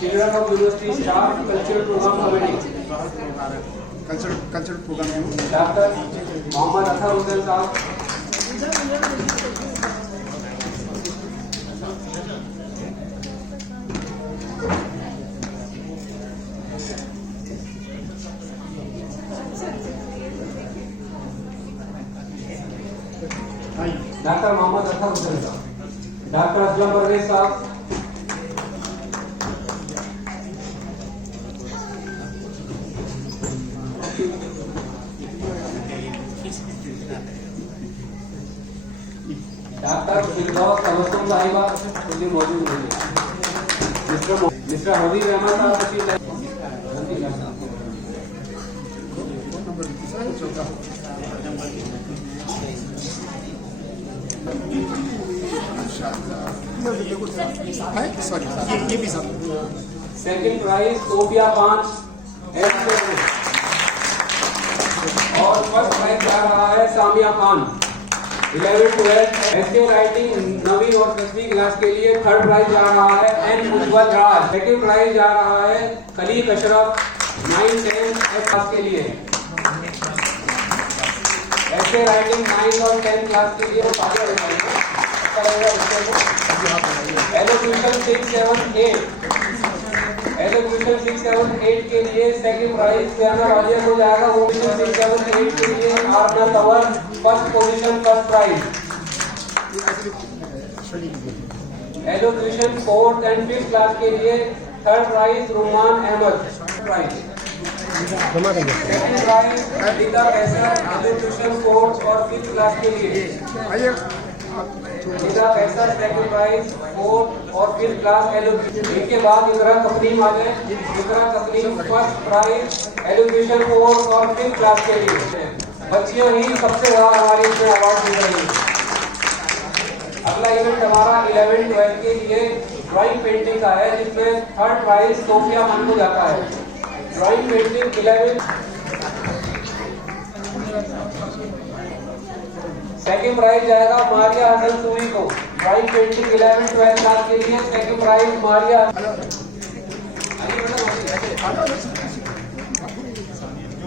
Children of university staff cultural programme committee cultural programme doctor Mohammad Athar Hussain साहब, doctor Mohammad Athar Hussain साहब, doctor Aslam Parvez साहब, doctor फिरदौस तबस्सुम साहिबा खुद मौजूद नहीं है। मिस्टर हबीब अहमद साहब तशरीफ लाए। सॉरी ये भी सब सेकंड प्राइज सोफिया 5 और फर्स्ट प्राइज जा रहा है सामिया खान 11-12 ऐसे राइटिंग नवीं और 10वीं क्लास के लिए। थर्ड प्राइज जा रहा है एन उज्ज्वल राज। सेकंड प्राइज जा रहा है खलीक अशरफ 9-10 क्लास के लिए। ऐसे राइटिंग 9 और 10 क्लास के लिए एलोक्यूशन 6-7-8 के लिए सेकंड प्राइज पियाना राजिया को जाएगा। वो 6-7-8 के लिए Aarna Tawar first position first prize. Elocution 4th and 5th class के लिए third prize Ruman Ahmed prize. Second prize Geeta Qaiser elocution 4th और 5th क्लास के लिए। गीता कैसर सेकंड प्राइज 4th और 5th क्लास एलोक्यूशन। इनके बाद इकरा तस्लीम आ जाए। इकरा तस्लीम फर्स्ट प्राइज एलोक्यूशन 4th और 5th क्लास के लिए। बच्चियां ही सबसे ज्यादा हमारी इसमें अवार्ड मिल रही है। अगला इवेंट हमारा 11-12 के लिए ड्राइंग पेंटिंग का है, जिसमें थर्ड प्राइज सोफिया खान को जाता है। Drawing painting 11। सेकंड प्राइज जाएगा मारिया हसन सूरी को। ड्राइंग पेंटिंग 11-12 क्लास के लिए सेकंड प्राइज मारिया।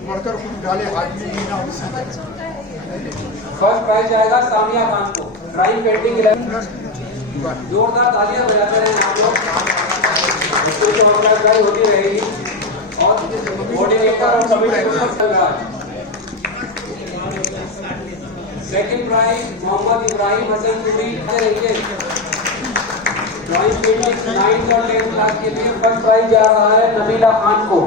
बढ़कर डाले हाथ में फर्स्ट प्राइज जाएगा सामिया खान को। Drawing painting 11। जोरदार तालियां बजाते हैं आप लोग। इससे तो हमारा ड्राइंग होती रहेगी और कोऑर्डिनेटर और कमेटी चल रहा है। सेकंड प्राइज मोहम्मद इब्राहिम हसन सूरी रहिए। ड्राइंग पेंटिंग 9th और 10th क्लास के लिए फर्स्ट प्राइज जा रहा है नबीला खान को।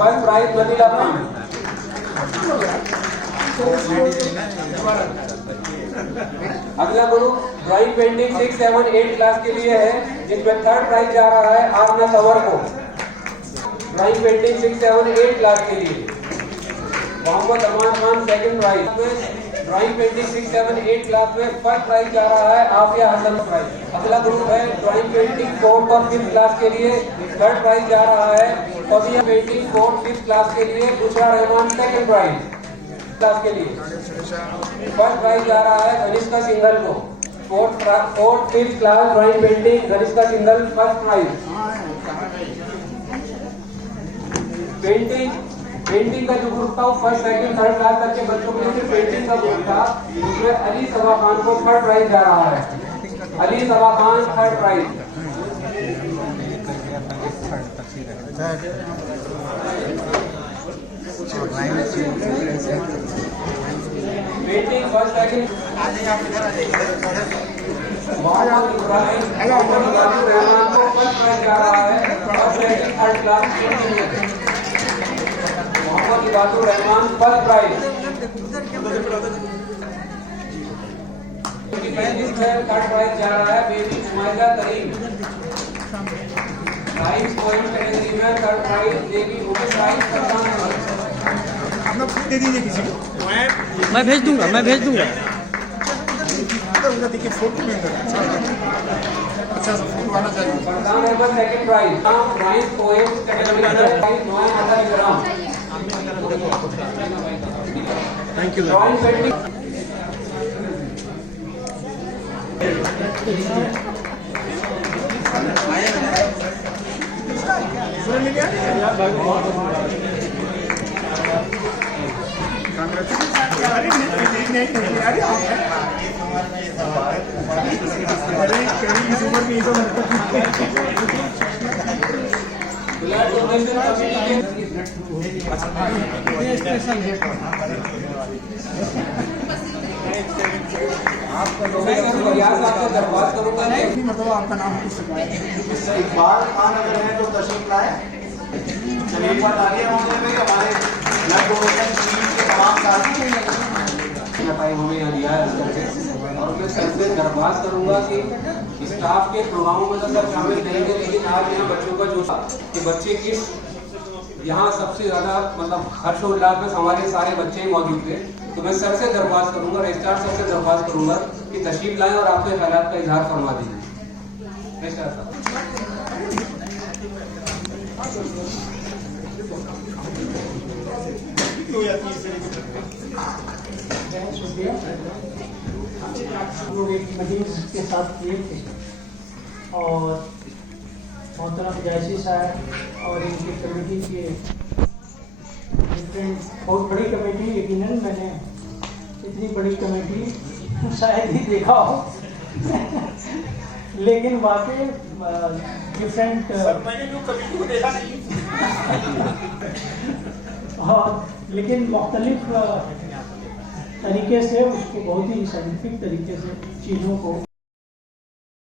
First prize Nabila Khan. अगला ग्रुप ड्राइंग पेंटिंग 6-7-8 क्लास के लिए है, जिसमें थर्ड प्राइज जा रहा है आरना तवर को। ड्राइंग पेंटिंग 6-7-8 क्लास के लिए Mohammad Aman Khan second prize. Drawing painting 6-7-8 class में फर्स्ट प्राइज जा रहा है आफिया हसन प्राइज। अगला ग्रुप है ड्राइंग पेंटिंग 4th और 5th क्लास के लिए। थर्ड प्राइज जा रहा है Fauzia painting 4th 5th class के लिए Bushra Rahman second prize class के लिए। फर्स्ट प्राइज जा रहा है घनिष्ठा सिंघल को। 4th 5th class drawing painting Ghanishtha Singhal first prize. Painting का जो ग्रुप था वो फर्स्ट सेकंड थर्ड क्लास तक के बच्चों के लिए पेंटिंग का ग्रुप था, उसमें अली सबा खान को थर्ड प्राइज जा रहा है। Ali Saba Khan third prize. Painting first second Mohammad Ibrahim Rahman को फर्स्ट प्राइज जा रहा है first second third class. Mohammad Ibadur Rahman first prize. Third prize जा रहा है baby Umaida Karim. Rhymes poem category में थर्ड प्राइज बेबी उमैदा अपना दे दीजिए किसी को। मैं भेज दूंगा उधर देखिए फोटो में अच्छा सा फोटो आना चाहिए। Fardan Ahmed second prize. Rhymes poem category में prize Noem Ata Ikram. Thank you. Drawing painting blood donation committee professor Riyaz आपसे दरख्वास्त करूंगा कि मतलब आपका नाम पूछ सका है। इकबाल खान अगर है तो तशरीफ लाए। चलिए एक बात आगे महोदय में हमारे ब्लड डोनेशन टीम के तमाम साथी टाइम हमें यहाँ दिया है और मैं सर से दरख्वास्त करूंगा कि स्टाफ के प्रोग्रामों में तो सब शामिल नहीं थे, लेकिन आज यहाँ बच्चों का जो था कि बच्चे किस यहाँ सबसे ज़्यादा मतलब हर्षोल्लास में हमारे सारे बच्चे ही मौजूद थे। तो मैं सर से दरख्वास्त करूंगा, रजिस्ट्रार सर से दरख्वास्त करूंगा कि तशरीफ लाएं और आपके ख्यालात का इजहार फरमा दीजिए। रजिस्ट्रार साहब। लोग एक मरीज के साथ किए थे और मोहतरम जैसी साहब और इनकी कमेटी के डिफरेंट बहुत बड़ी कमेटी, यकीनन मैंने इतनी बड़ी कमेटी शायद ही देखा हो लेकिन वाकई डिफरेंट मैंने जो कमेटी को देखा नहीं और लेकिन मुख्तलिफ तरीके से उसको बहुत ही साइंटिफिक तरीके से चीज़ों को